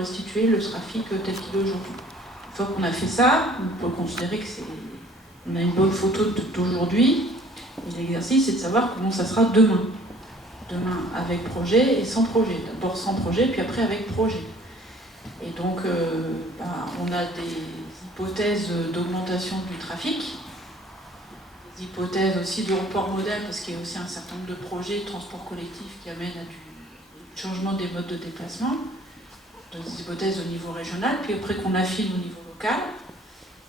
restituer le trafic tel qu'il est aujourd'hui. Une fois qu'on a fait ça, on peut considérer qu'on a une bonne photo d'aujourd'hui. Et l'exercice, c'est de savoir comment ça sera demain. Demain avec projet et sans projet. D'abord sans projet, puis après avec projet. Et donc, on a des hypothèses d'augmentation du trafic, des hypothèses aussi de report modal, parce qu'il y a aussi un certain nombre de projets de transport collectif qui amènent à du changement des modes de déplacement, des hypothèses au niveau régional, puis après qu'on affine au niveau local.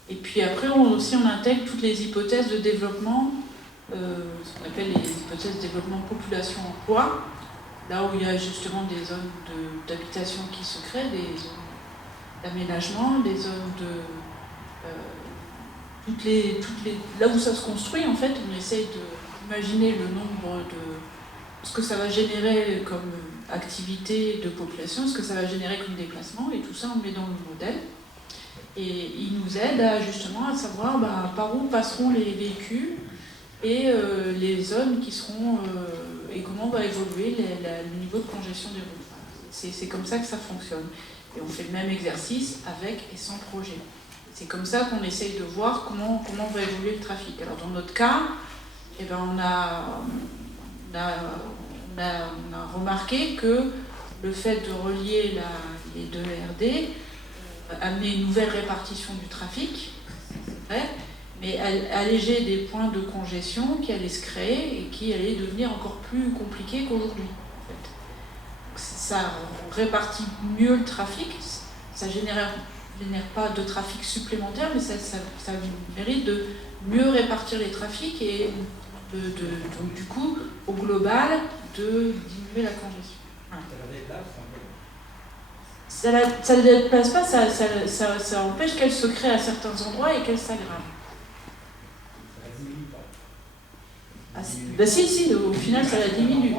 Et puis après, on intègre toutes les hypothèses de développement, ce qu'on appelle les hypothèses de développement population-emploi, là où il y a justement des zones d'habitation qui se créent, des zones d'aménagement, des zones de... là où ça se construit, en fait, on essaye d'imaginer le nombre de... ce que ça va générer comme activité de population, ce que ça va générer comme déplacement, et tout ça on le met dans le modèle. Et il nous aide justement à savoir par où passeront les véhicules et les zones qui seront... et comment va évoluer le niveau de congestion des routes. C'est comme ça que ça fonctionne. Et on fait le même exercice avec et sans projet. C'est comme ça qu'on essaye de voir comment va évoluer le trafic. Alors dans notre cas, on a remarqué que le fait de relier les deux RD amenait une nouvelle répartition du trafic, c'est vrai, mais alléger des points de congestion qui allaient se créer et qui allaient devenir encore plus compliqués qu'aujourd'hui. En fait. Ça répartit mieux le trafic, ça génère pas de trafic supplémentaire, mais ça mérite de mieux répartir les trafics et donc du coup, au global, de diminuer la congestion. Voilà. Ça ne la déplace pas, ça empêche qu'elle se crée à certains endroits et qu'elle s'aggrave. Si, au final, ça la diminue.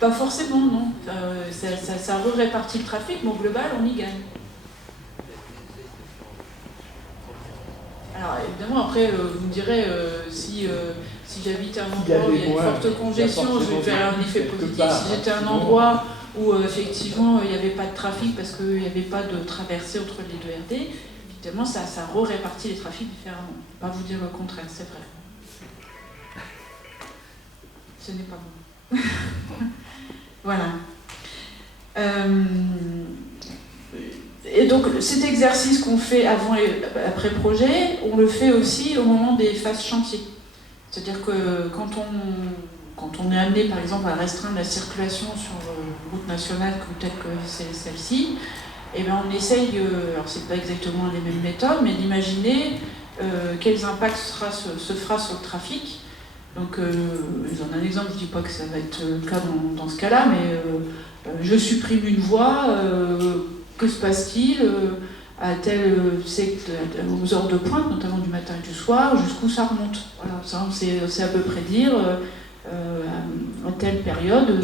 Pas forcément, non. Ça répartit le trafic, mais au global, on y gagne. Alors évidemment, après, vous me direz, si j'habite à un endroit où il y a une forte congestion, je vais faire un effet positif. Si j'étais à un endroit où effectivement il n'y avait pas de trafic parce qu'il n'y avait pas de traversée entre les deux RD, évidemment ça répartit les trafics différemment. Je ne vais pas vous dire le contraire, c'est vrai. Ce n'est pas bon. Voilà. Et donc cet exercice qu'on fait avant et après projet, on le fait aussi au moment des phases chantier. C'est-à-dire que quand on est amené par exemple à restreindre la circulation sur une route nationale telle que c'est celle-ci, on essaye, alors c'est pas exactement les mêmes méthodes, mais d'imaginer quels impacts se fera sur le trafic. Donc j'en ai un exemple, je ne dis pas que ça va être le cas dans ce cas-là, mais je supprime une voie, que se passe-t-il à aux heures de pointe, notamment du matin et du soir, jusqu'où ça remonte. Voilà, ça, c'est à peu près dire à telle période,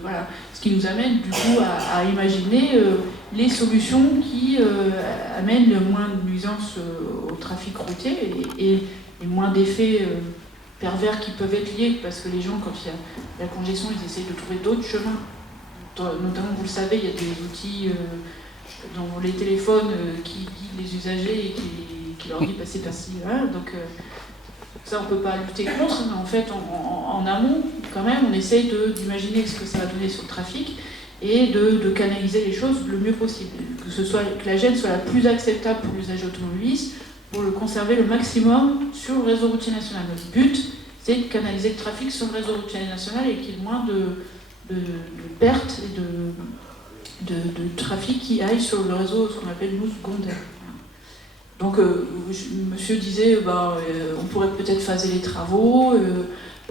voilà. Ce qui nous amène du coup à imaginer les solutions qui amènent le moins de nuisances au trafic routier et moins d'effets pervers qui peuvent être liés, parce que les gens, quand il y a la congestion, ils essayent de trouver d'autres chemins. Notamment, vous le savez, il y a des outils dans les téléphones qui guident les usagers et qui leur disent passer par-ci. Hein, donc ça, on ne peut pas lutter contre, mais en fait, en amont, quand même, on essaye d'imaginer ce que ça va donner sur le trafic et de canaliser les choses le mieux possible. Que la gêne soit la plus acceptable pour l'usager automobiliste, pour le conserver le maximum sur le réseau routier national. Notre but, c'est de canaliser le trafic sur le réseau routier national et qu'il y ait moins de pertes et de trafic qui aille sur le réseau, ce qu'on appelle nous secondaire. Donc, monsieur disait, on pourrait peut-être phaser les travaux,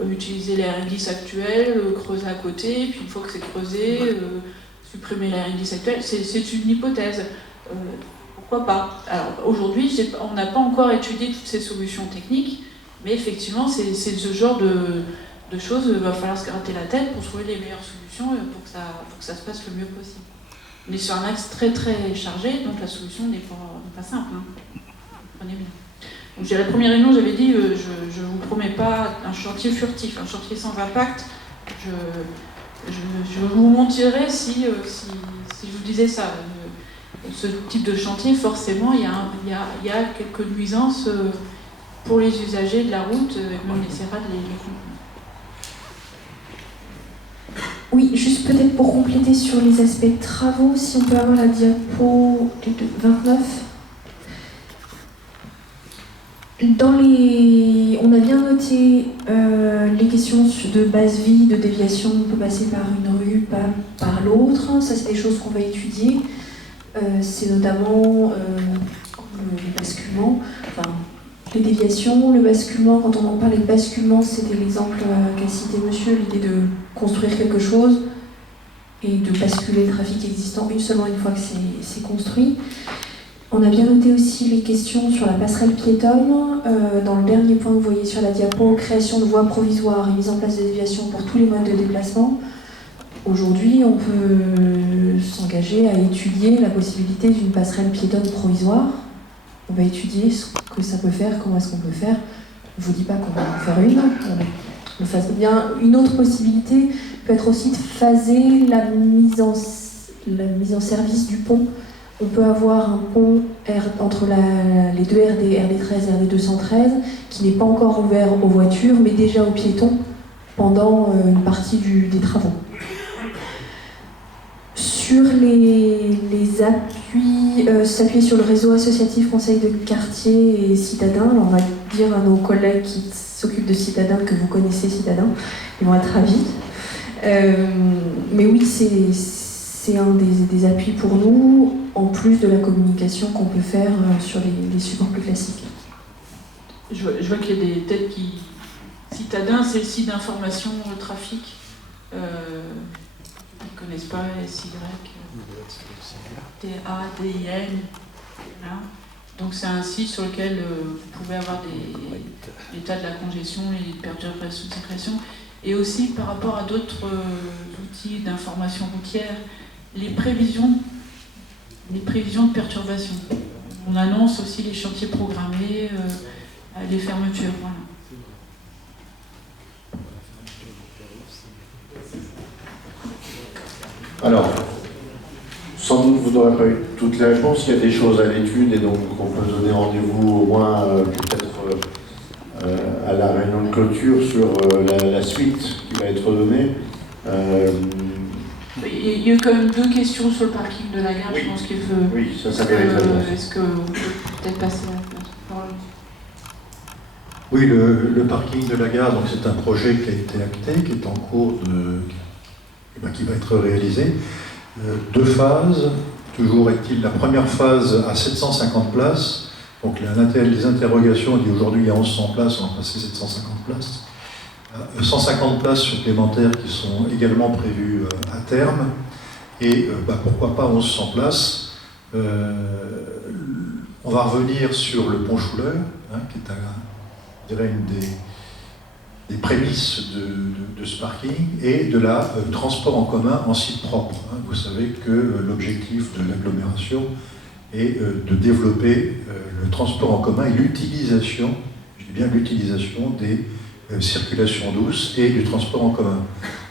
utiliser les RN10 actuels, creuser à côté, puis une fois que c'est creusé, supprimer les RN10 actuels. C'est une hypothèse. Pourquoi pas? Alors aujourd'hui, on n'a pas encore étudié toutes ces solutions techniques, mais effectivement, c'est ce genre de choses. Il va falloir se gratter la tête pour trouver les meilleures solutions pour que ça se passe le mieux possible. On est sur un axe très très chargé, donc la solution n'est pas simple. Hein. Comprenez bien. Donc, à la première réunion, j'avais dit je ne vous promets pas un chantier furtif, un chantier sans impact. Je vous mentirais si je vous disais ça. Ce type de chantier, forcément, il y a quelques nuisances pour les usagers de la route, mais on essaiera de les comprendre. Oui, juste peut-être pour compléter sur les aspects de travaux, si on peut avoir la diapo 29. On a bien noté les questions de base vie, de déviation, on peut passer par une rue, pas par l'autre. Ça, c'est des choses qu'on va étudier. C'est notamment le basculement, enfin, les déviations, le basculement. Quand on en parlait de basculement, c'était l'exemple qu'a cité monsieur, l'idée de construire quelque chose et de basculer le trafic existant seulement une fois que c'est construit. On a bien noté aussi les questions sur la passerelle piétonne. Dans le dernier point que vous voyez sur la diapo, création de voies provisoires et mise en place de déviations pour tous les modes de déplacement. Aujourd'hui, on peut s'engager à étudier la possibilité d'une passerelle piétonne provisoire. On va étudier ce que ça peut faire, comment est-ce qu'on peut faire. Je ne vous dis pas qu'on va en faire une. On fasse bien. Une autre possibilité peut être aussi de phaser la mise en service du pont. On peut avoir un pont entre les deux RD, RD13 et RD213, qui n'est pas encore ouvert aux voitures, mais déjà aux piétons pendant une partie des travaux. Sur les appuis, s'appuyer sur le réseau associatif conseil de quartier et citadin. Alors on va dire à nos collègues qui s'occupent de citadin que vous connaissez citadin, ils vont être ravis. Mais oui, c'est un des appuis pour nous, en plus de la communication qu'on peut faire sur les supports plus classiques. Je vois qu'il y a des têtes qui... Citadin, c'est le site d'information trafic. Ils ne connaissent pas SY, TADIN. Voilà. Donc c'est un site sur lequel vous pouvez avoir l'état de la congestion et les perturbations de circulation. Et aussi par rapport à d'autres outils d'information routière, les prévisions de perturbation. On annonce aussi les chantiers programmés, les fermetures. Voilà. Alors, sans doute vous n'aurez pas eu toutes les réponses, il y a des choses à l'étude et donc on peut donner rendez-vous au moins peut-être à la réunion de clôture sur la suite qui va être donnée. Il y a eu quand même deux questions sur le parking de la gare, oui. Je pense qu'il faut... Oui, ça mérite réponse. Est-ce qu'on peut peut-être passer la parole ? Oui, le parking de la gare, donc c'est un projet qui a été acté, qui est en cours qui va être réalisé. Deux phases, toujours est-il la première phase à 750 places, donc les interrogations, on dit aujourd'hui il y a 1100 places, on va passer 750 places. 150 places supplémentaires qui sont également prévues à terme, et pourquoi pas 1100 places. On va revenir sur le pont Schuller, qui est je dirais une des prémices de ce parking, et de la transport en commun en site propre. Vous savez que l'objectif de l'agglomération est de développer le transport en commun et l'utilisation, je dis bien l'utilisation des circulations douces et du transport en commun.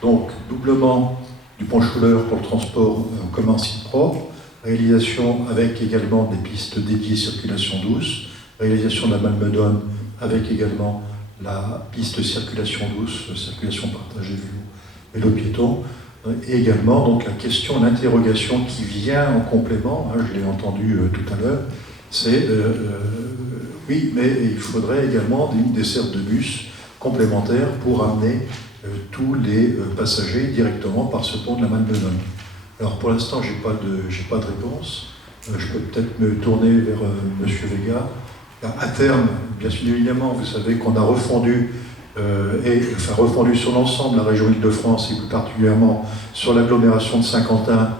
Donc, doublement du pont Schuller pour le transport en commun en site propre, réalisation avec également des pistes dédiées circulation douce, réalisation de la Malmedonne avec également la piste circulation douce, circulation partagée vélo piéton, et également donc la question, l'interrogation qui vient en complément, je l'ai entendu tout à l'heure, c'est oui, mais il faudrait également une desserte de bus complémentaire pour amener tous les passagers directement par ce pont de la Malmedonne. Alors pour l'instant, j'ai pas de réponse. Je peux peut-être me tourner vers Monsieur Vega. À terme, bien évidemment, vous savez qu'on a refondu refondu sur l'ensemble de la région Île-de-France et plus particulièrement sur l'agglomération de Saint-Quentin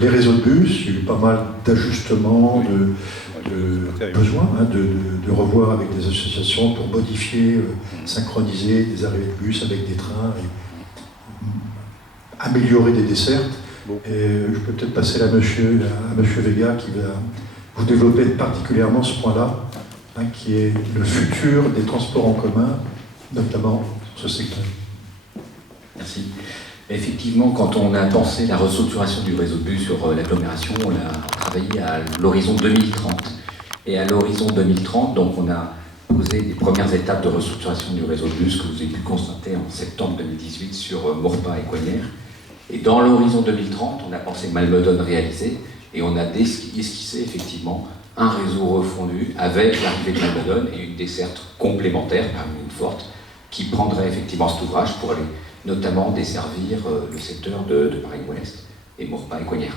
les réseaux de bus. Il y a eu pas mal d'ajustements, de besoin de revoir avec des associations pour modifier, synchroniser des arrivées de bus avec des trains et améliorer des dessertes. Et je peux peut-être passer à Monsieur Vega qui va vous développer particulièrement ce point-là. qui est le futur des transports en commun, notamment sur ce secteur. Merci. Effectivement, quand on a pensé la restructuration du réseau de bus sur l'agglomération, on a travaillé à l'horizon 2030. Et à l'horizon 2030, donc on a posé les premières étapes de restructuration du réseau de bus que vous avez pu constater en septembre 2018 sur Maurepas et Coignères. Et dans l'horizon 2030, on a pensé Malmedon réalisé et on a esquissé effectivement un réseau refondu avec l'arrivée de Malmedon et une desserte complémentaire, parmi une forte, qui prendrait effectivement cet ouvrage pour aller notamment desservir le secteur de Paris-Ouest et Maurepas et Coignères.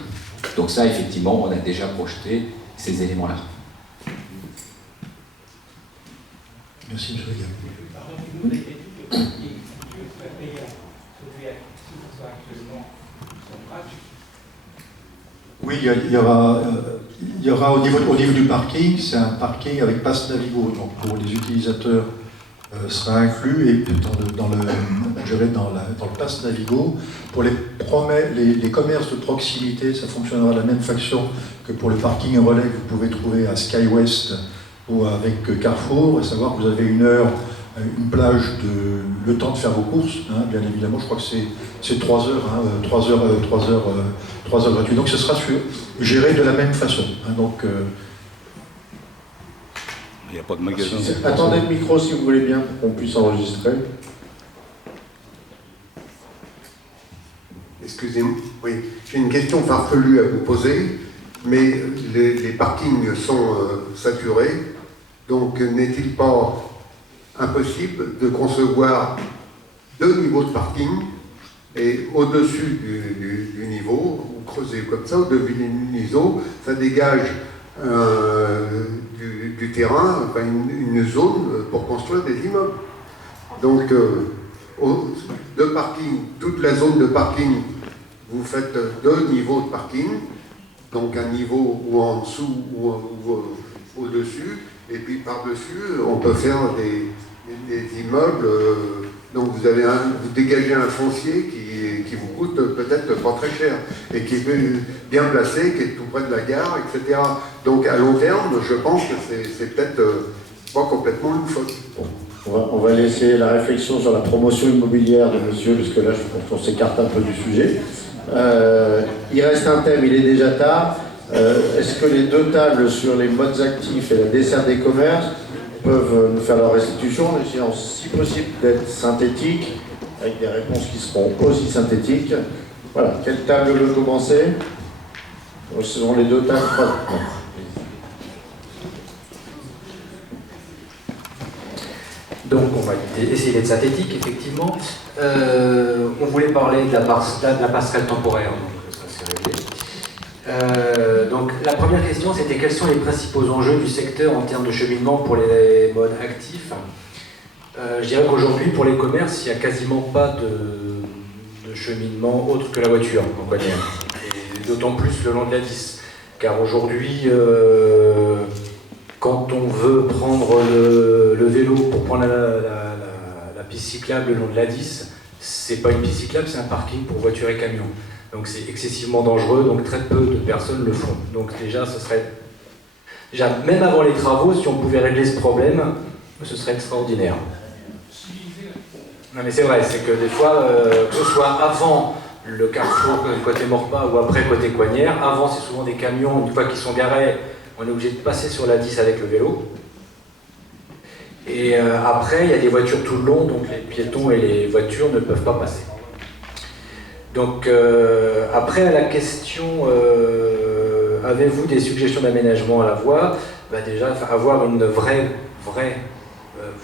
Donc ça, effectivement, on a déjà projeté ces éléments-là. Merci, M. Legge. Oui, il y aura au niveau du parking, c'est un parking avec passe Navigo, donc pour les utilisateurs sera inclus et dans le pass Navigo. Pour les commerces de proximité, ça fonctionnera de la même façon que pour le parking relais que vous pouvez trouver à SkyWest ou avec Carrefour, à savoir que vous avez une plage le temps de faire vos courses, bien évidemment, je crois que c'est 3 heures, 3 heures gratuites. Donc ce sera géré de la même façon. Donc, il n'y a pas de magasin. Attendez le micro si vous voulez bien pour qu'on puisse enregistrer. Excusez-moi, oui, j'ai une question farfelue à vous poser, mais les parkings sont saturés, donc n'est-il pas impossible de concevoir 2 niveaux de parking et au-dessus du niveau, ou creuser comme ça, au-dessus du niveau, ça dégage du terrain, enfin une zone pour construire des immeubles. Donc, de parking, toute la zone de parking, vous faites 2 niveaux de parking, donc un niveau ou en dessous ou au-dessus, et puis par-dessus, on peut faire des immeubles. Donc vous dégagez un foncier qui vous coûte peut-être pas très cher et qui est bien placé, qui est tout près de la gare, etc. Donc à long terme, je pense que c'est peut-être pas complètement loufoque. On va laisser la réflexion sur la promotion immobilière de monsieur, parce que là, je pense qu'on s'écarte un peu du sujet. Il reste un thème, il est déjà tard. Est-ce que les 2 tables sur les modes actifs et la desserte des commerces peuvent nous faire leur restitution, en essayant si possible d'être synthétique, avec des réponses qui seront aussi synthétiques. Voilà, quelle table veut commencer? Ce sont les 2 tables. Donc on va essayer d'être synthétique, effectivement. On voulait parler de la passerelle temporaire, donc ça c'est réglé. Donc la première question, c'était quels sont les principaux enjeux du secteur en termes de cheminement pour les modes actifs. Je dirais qu'aujourd'hui, pour les commerces, il n'y a quasiment pas de cheminement autre que la voiture en Coignères. Et d'autant plus le long de la 10. Car aujourd'hui, quand on veut prendre le vélo pour prendre la piste cyclable le long de la 10, c'est pas une piste cyclable, c'est un parking pour voitures et camions. Donc c'est excessivement dangereux, donc très peu de personnes le font. Donc déjà, ce serait... Déjà, même avant les travaux, si on pouvait régler ce problème, ce serait extraordinaire. Non mais c'est vrai, c'est que des fois, que ce soit avant le carrefour côté Maurepas ou après côté Coignères, avant c'est souvent des camions, une fois qu'ils sont garés, on est obligé de passer sur la 10 avec le vélo. Et après, il y a des voitures tout le long, donc les piétons et les voitures ne peuvent pas passer. Donc après, la question, avez-vous des suggestions d'aménagement à la voie? Déjà, avoir une vraie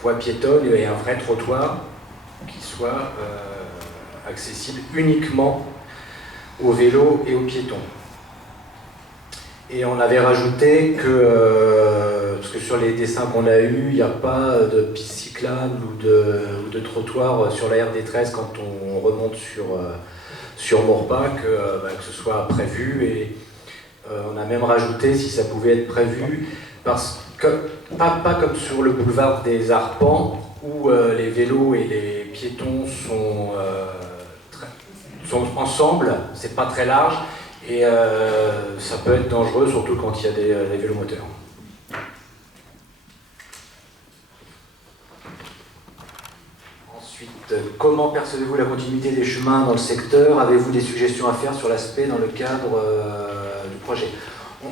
voie piétonne et un vrai trottoir qui soit accessible uniquement aux vélos et aux piétons. Et on avait rajouté que, parce que sur les dessins qu'on a eus, il n'y a pas de piste cyclable ou de trottoir sur la RD13 quand on remonte sur Maurepas, que ce soit prévu. Et on a même rajouté si ça pouvait être prévu, parce que pas comme sur le boulevard des Arpents, où les vélos et les piétons sont ensemble, c'est pas très large. Et ça peut être dangereux, surtout quand il y a des vélomoteurs. comment percevez-vous la continuité des chemins dans le secteur? Avez-vous des suggestions à faire sur l'aspect dans le cadre du projet?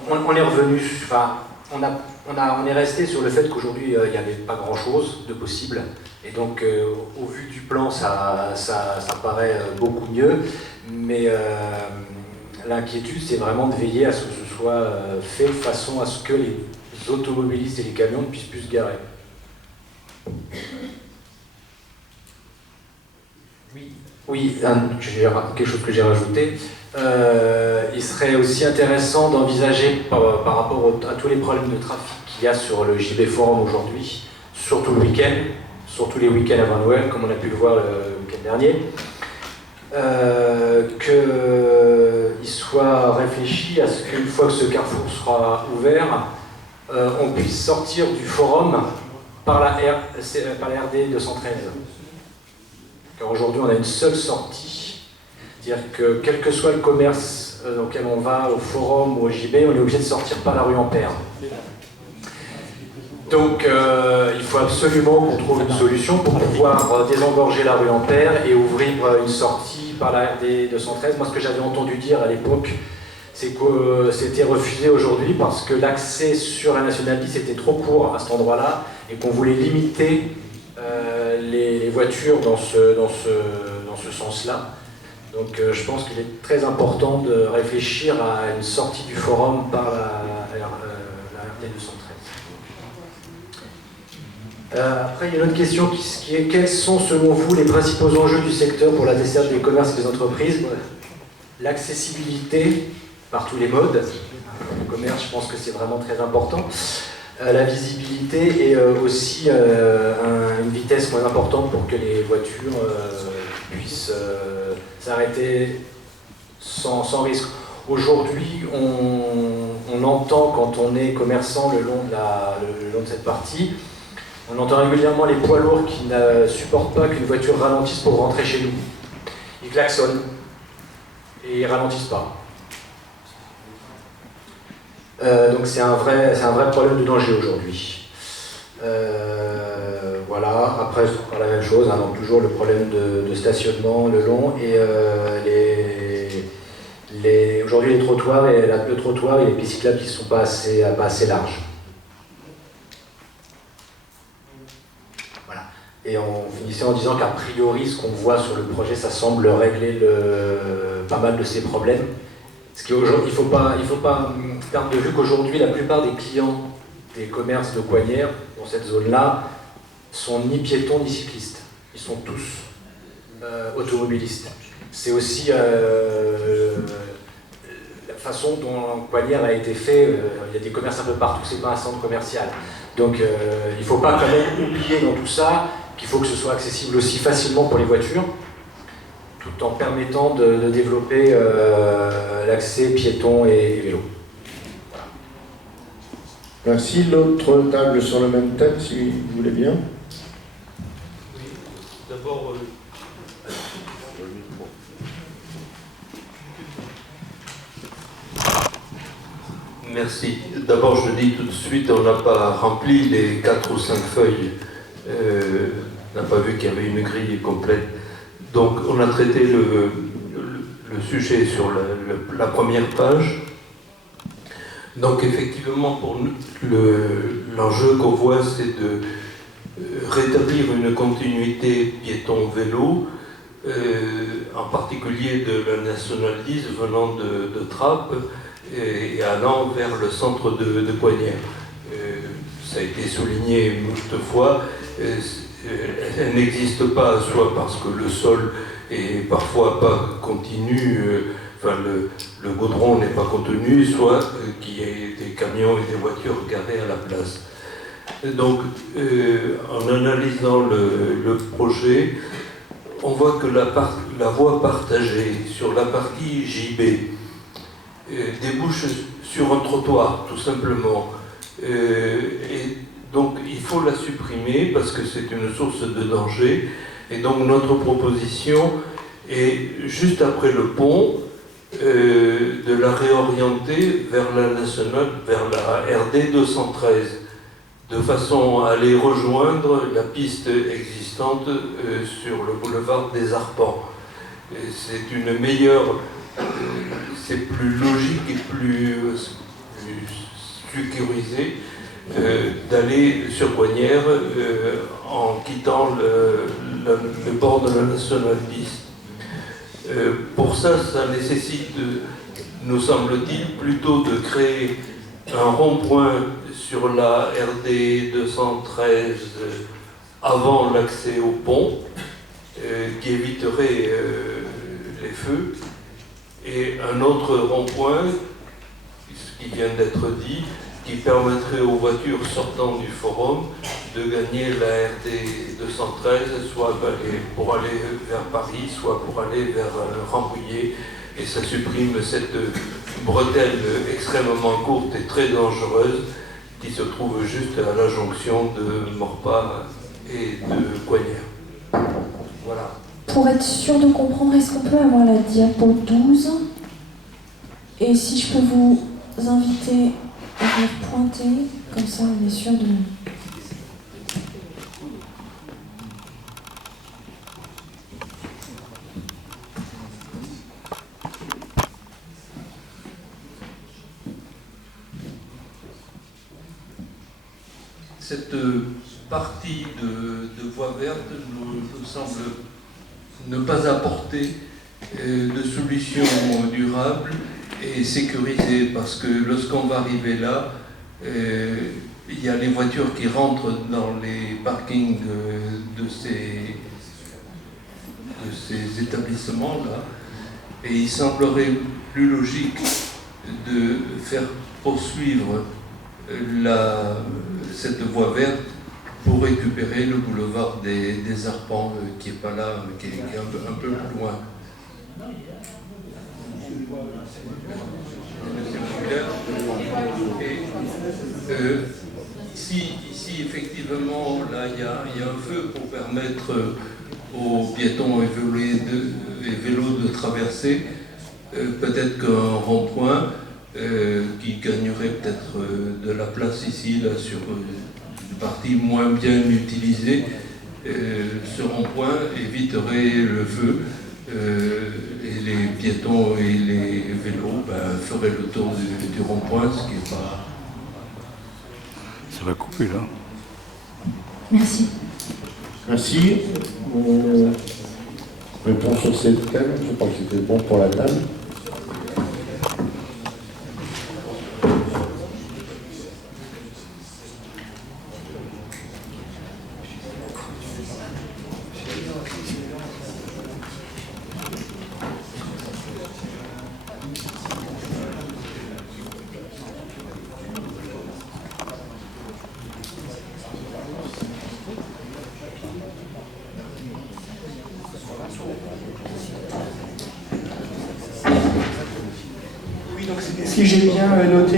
On est revenu, enfin, on est resté sur le fait qu'aujourd'hui il n'y avait pas grand-chose de possible, et donc au vu du plan ça paraît beaucoup mieux, mais l'inquiétude c'est vraiment de veiller à ce que ce soit fait de façon à ce que les automobilistes et les camions ne puissent plus se garer. Oui, quelque chose que j'ai rajouté. Il serait aussi intéressant d'envisager par rapport à tous les problèmes de trafic qu'il y a sur le JB Forum aujourd'hui, surtout le week-end, surtout les week-ends avant Noël, comme on a pu le voir le week-end dernier, qu'il soit réfléchi à ce qu'une fois que ce carrefour sera ouvert, on puisse sortir du forum par la RD 213. Car aujourd'hui on a une seule sortie, c'est-à-dire que quel que soit le commerce auquel on va, au forum ou au JB, on est obligé de sortir par la rue Ampère. Donc il faut absolument qu'on trouve une solution pour pouvoir désengorger la rue Ampère et ouvrir une sortie par la RD 213. Moi ce que j'avais entendu dire à l'époque, c'est que c'était refusé aujourd'hui parce que l'accès sur la Nationale 10 était trop court à cet endroit-là et qu'on voulait limiter les voitures dans ce sens-là. Donc je pense qu'il est très important de réfléchir à une sortie du forum par la RD 213. Après, il y a une autre question qui est quels sont selon vous les principaux enjeux du secteur pour la desserte des commerces et des entreprises? L'accessibilité par tous les modes. Le commerce, je pense que c'est vraiment très important. La visibilité et aussi une vitesse moins importante pour que les voitures puissent s'arrêter sans risque. Aujourd'hui, on entend quand on est commerçant le long de cette partie, on entend régulièrement les poids lourds qui ne supportent pas qu'une voiture ralentisse pour rentrer chez nous. Ils klaxonnent et ils ralentissent pas. Donc c'est un vrai problème de danger aujourd'hui. Voilà, après c'est encore la même chose, hein, donc toujours le problème de stationnement le long et aujourd'hui le trottoir et les pistes cyclables qui ne sont pas assez larges. Voilà. Et on finissait en disant qu'a priori ce qu'on voit sur le projet ça semble régler pas mal de ces problèmes. Parce qu'aujourd'hui, il ne faut pas perdre de vue qu'aujourd'hui, la plupart des clients des commerces de Coignères, dans cette zone-là, sont ni piétons ni cyclistes. Ils sont tous automobilistes. C'est aussi la façon dont Coignères a été fait. Il y a des commerces un peu partout, c'est pas un centre commercial. Donc il ne faut pas quand même oublier dans tout ça qu'il faut que ce soit accessible aussi facilement pour les voitures, tout en permettant de développer l'accès piéton et vélo. Voilà. Merci. L'autre table sur le même thème, si vous voulez bien. Oui, d'abord... Merci. D'abord, je dis tout de suite, on n'a pas rempli les 4 ou 5 feuilles. On n'a pas vu qu'il y avait une grille complète. Donc on a traité le sujet sur la première page. Donc effectivement, pour nous, l'enjeu qu'on voit, c'est de rétablir une continuité piéton-vélo, en particulier de la Nationale 10 venant de Trappes et allant vers le centre de Coignères. Ça a été souligné moult fois. Elle n'existe pas, soit parce que le sol est parfois pas continu, enfin le goudron n'est pas contenu, soit qu'il y ait des camions et des voitures garées à la place. Donc, en analysant le projet, on voit que la voie partagée sur la partie JB débouche sur un trottoir, tout simplement. Et donc il faut la supprimer parce que c'est une source de danger. Et donc notre proposition est, juste après le pont, de la réorienter vers la nationale, vers la RD 213. de façon à aller rejoindre la piste existante sur le boulevard des Arpents. C'est une meilleure, c'est plus logique et plus sécurisé d'aller sur Coignères en quittant le bord de la National 10. Pour ça, ça nécessite, nous semble-t-il, plutôt de créer un rond-point sur la RD 213 avant l'accès au pont, qui éviterait les feux, et un autre rond-point, ce qui vient d'être dit, qui permettrait aux voitures sortant du forum de gagner la RD 213, soit pour aller vers Paris, soit pour aller vers Rambouillet, et ça supprime cette bretelle extrêmement courte et très dangereuse qui se trouve juste à la jonction de Morpas et de Coignères. Voilà. Pour être sûr de comprendre, est-ce qu'on peut avoir la diapo 12? Et si je peux vous inviter à venir pointer, comme ça on est sûr de... Cette partie de voie verte nous semble ne pas apporter de solution durable et sécurisée, parce que lorsqu'on va arriver là, il y a les voitures qui rentrent dans les parkings de ces établissements-là, et il semblerait plus logique de faire poursuivre cette voie verte pour récupérer le boulevard des Arpents, qui n'est pas là, qui est un peu plus loin. Si effectivement là il y a un feu pour permettre aux piétons et vélos de traverser, peut-être qu'un rond-point qui gagnerait peut-être de la place ici, là, sur une partie moins bien utilisée, ce rond-point éviterait le feu, et les piétons et les vélos feraient le tour du rond-point, ce qui n'est pas... Ça va couper là. Merci. Merci. On répond sur ces thèmes. Je crois que c'était bon pour la table. Si j'ai bien noté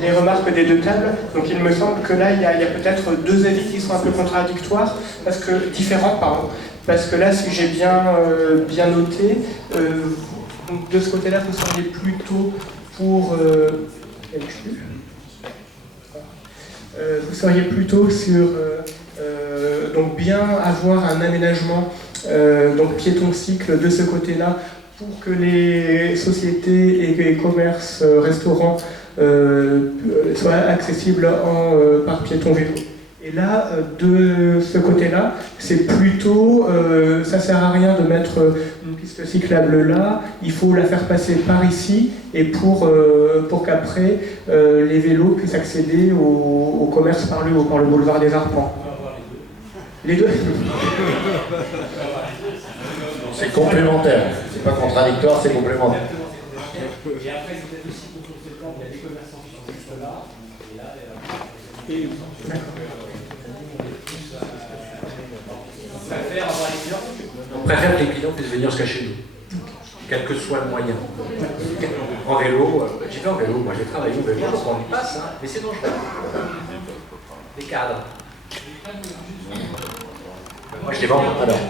les remarques des deux tables, donc il me semble que là, il y a peut-être deux avis qui sont un peu contradictoires, différents, parce que là, si j'ai bien noté, de ce côté-là, vous seriez plutôt pour... vous seriez plutôt sur donc bien avoir un aménagement donc piéton-cycle de ce côté-là, pour que les sociétés et les commerces, restaurants soient accessibles par piéton-vélo. Et là, de ce côté-là, c'est plutôt, ça sert à rien de mettre une piste cyclable là, il faut la faire passer par ici, et pour qu'après, les vélos puissent accéder au commerce par le haut, par le boulevard des Arpents. Les deux. C'est complémentaire, c'est pas contradictoire, c'est complémentaire. Et après, c'est peut-être aussi conséquent, il y a des commerçants qui sont juste là, et là, on préfère avoir les clients. On préfère que les clients puissent venir jusqu'à chez nous, quel que soit le moyen. En vélo, j'y vais en vélo, moi j'ai travaillé au vélo, on y passe, hein, mais c'est dangereux. Les cadres. Moi je les vends. Alors.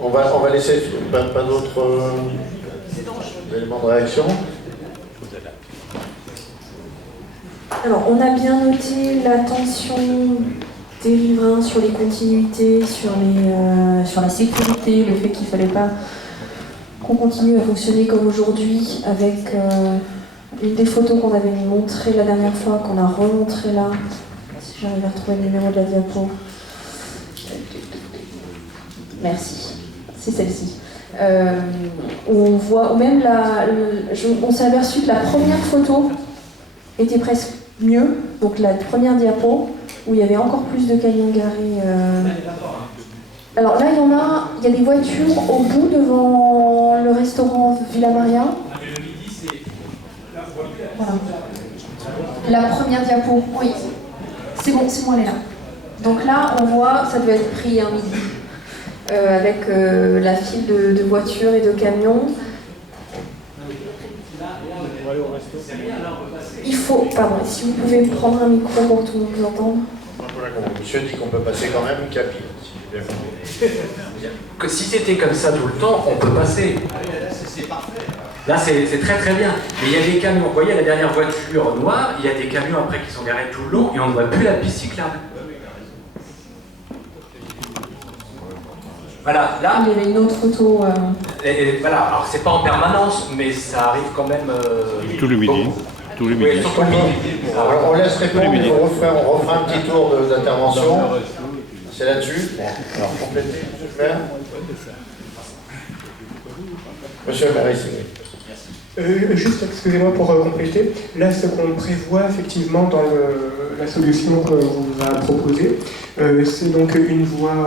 On va laisser pas d'autres éléments de réaction. Alors, on a bien noté l'attention des riverains sur les continuités, sur la sécurité, le fait qu'il ne fallait pas qu'on continue à fonctionner comme aujourd'hui avec une des photos qu'on avait montrées la dernière fois, qu'on a remontré là. Si j'arrive à retrouver le numéro de la diapo. Merci, c'est celle-ci. Où on voit, ou même on s'est aperçu que la première photo était presque mieux, donc la première diapo, où il y avait encore plus de camions garés. Alors là, il y a des voitures au bout devant le restaurant Villa Maria. Voilà. La première diapo, oui. C'est bon, elle est là. Donc là, on voit, ça devait être pris un midi, avec la file de voitures et de camions. Il faut, pardon, si vous pouvez prendre un micro pour que tout le monde vous entende. Monsieur dit qu'on peut passer quand même une cabine. Que si c'était comme ça tout le temps, on peut passer. Là, c'est très très bien. Mais il y a des camions, vous voyez la dernière voiture noire, il y a des camions après qui sont garés tout le long et on ne voit plus la piste cyclable. Voilà, là. Il y avait une autre photo. Et voilà, alors c'est pas en permanence, mais ça arrive quand même. Tous les midis. Tous les midis. Oui, surtout le midi. Alors, on laisse répondre, on refera un petit tour d'intervention. C'est là-dessus. Alors, complétez, super. Monsieur le maire, ici. Juste, excusez-moi pour compléter, là ce qu'on prévoit effectivement dans la solution qu'on vous a proposée, c'est donc une voie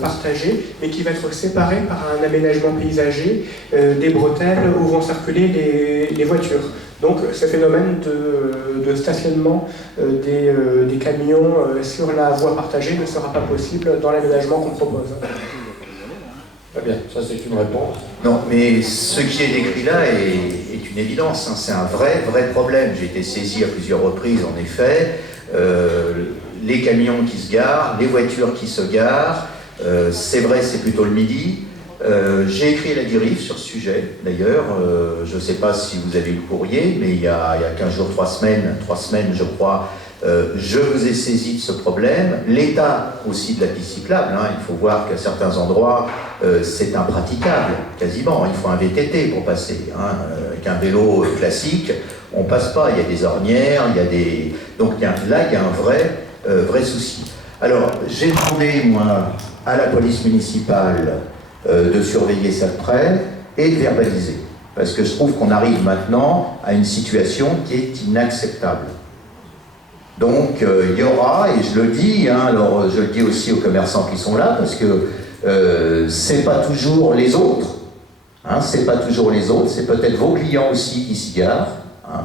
partagée, mais qui va être séparée par un aménagement paysager des bretelles où vont circuler les voitures. Donc ce phénomène de stationnement des camions sur la voie partagée ne sera pas possible dans l'aménagement qu'on propose. Très bien, ça c'est une réponse. Non, mais ce qui est décrit là est une évidence, hein. C'est un vrai problème. J'ai été saisi à plusieurs reprises, en effet. Les camions qui se garent, les voitures qui se garent, c'est vrai, c'est plutôt le midi. J'ai écrit à la DIRIF sur ce sujet, d'ailleurs. Je ne sais pas si vous avez eu le courrier, mais il y a 15 jours, 3 semaines, je crois, je vous ai saisi de ce problème. L'état aussi de la piste cyclable, hein. Il faut voir qu'à certains endroits, c'est impraticable, quasiment. Il faut un VTT pour passer. Hein. Avec un vélo classique, on ne passe pas. Il y a des ornières, il y a des... Donc là, il y a un vrai souci. Alors, j'ai demandé, moi, à la police municipale de surveiller ça de près et de verbaliser. Parce que je trouve qu'on arrive maintenant à une situation qui est inacceptable. Donc il y aura, et je le dis, hein, alors je le dis aussi aux commerçants qui sont là, parce que c'est pas toujours les autres, hein, c'est pas toujours les autres, c'est peut-être vos clients aussi qui s'y garent. Hein.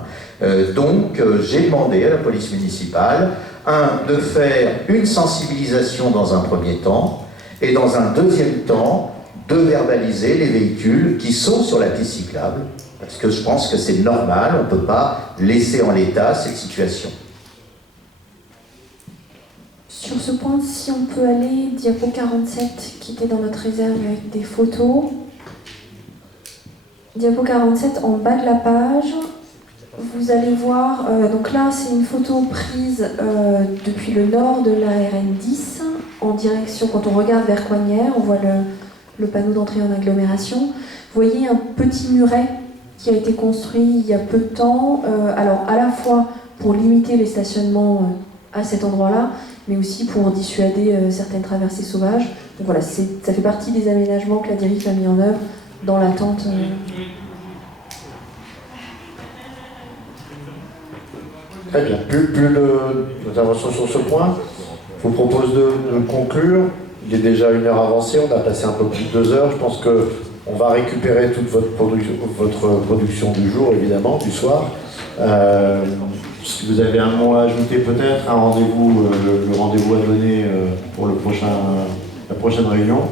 Donc j'ai demandé à la police municipale, de faire une sensibilisation dans un premier temps, et dans un deuxième temps, de verbaliser les véhicules qui sont sur la piste cyclable, parce que je pense que c'est normal, on ne peut pas laisser en l'état cette situation. Sur ce point, si on peut aller, diapo 47, qui était dans notre réserve avec des photos. Diapo 47, en bas de la page, vous allez voir, donc là c'est une photo prise depuis le nord de la RN10, en direction, quand on regarde vers Coignères, on voit le panneau d'entrée en agglomération. Vous voyez un petit muret qui a été construit il y a peu de temps, alors à la fois pour limiter les stationnements à cet endroit-là, mais aussi pour dissuader certaines traversées sauvages. Donc voilà, ça fait partie des aménagements que la DIRIF a mis en œuvre dans l'attente. Très bien. Plus d'intervention sur ce point. Je vous propose de conclure. Il est déjà 1 heure avancée, on a passé un peu plus de 2 heures. Je pense qu'on va récupérer toute votre production du jour, évidemment, du soir. Si vous avez un mot à ajouter peut-être, un rendez-vous, le rendez-vous à donner pour la prochaine réunion.